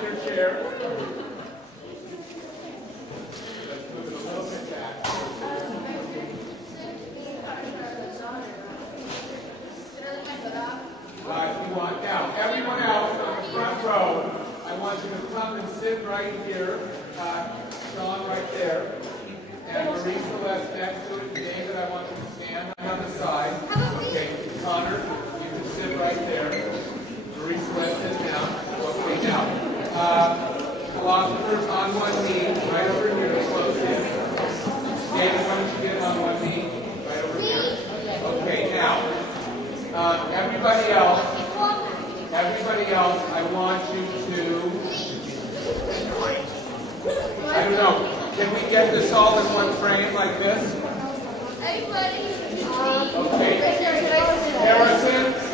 Your chair. Let's move it a little bit back. If you want. Now, everyone else on the front row, I want you to come and sit right here. Sean right there. And Marie Celeste next to it. David, I want you to stand on the side. Okay, Connor, you can sit right there. Marie Celeste is down. Okay, now. Philosophers on one knee, right over here, close in. David, why don't you get on one knee, right over here. Okay, now, everybody else, I want you to, I don't know, can we get this all in one frame like this? Okay. Harrison.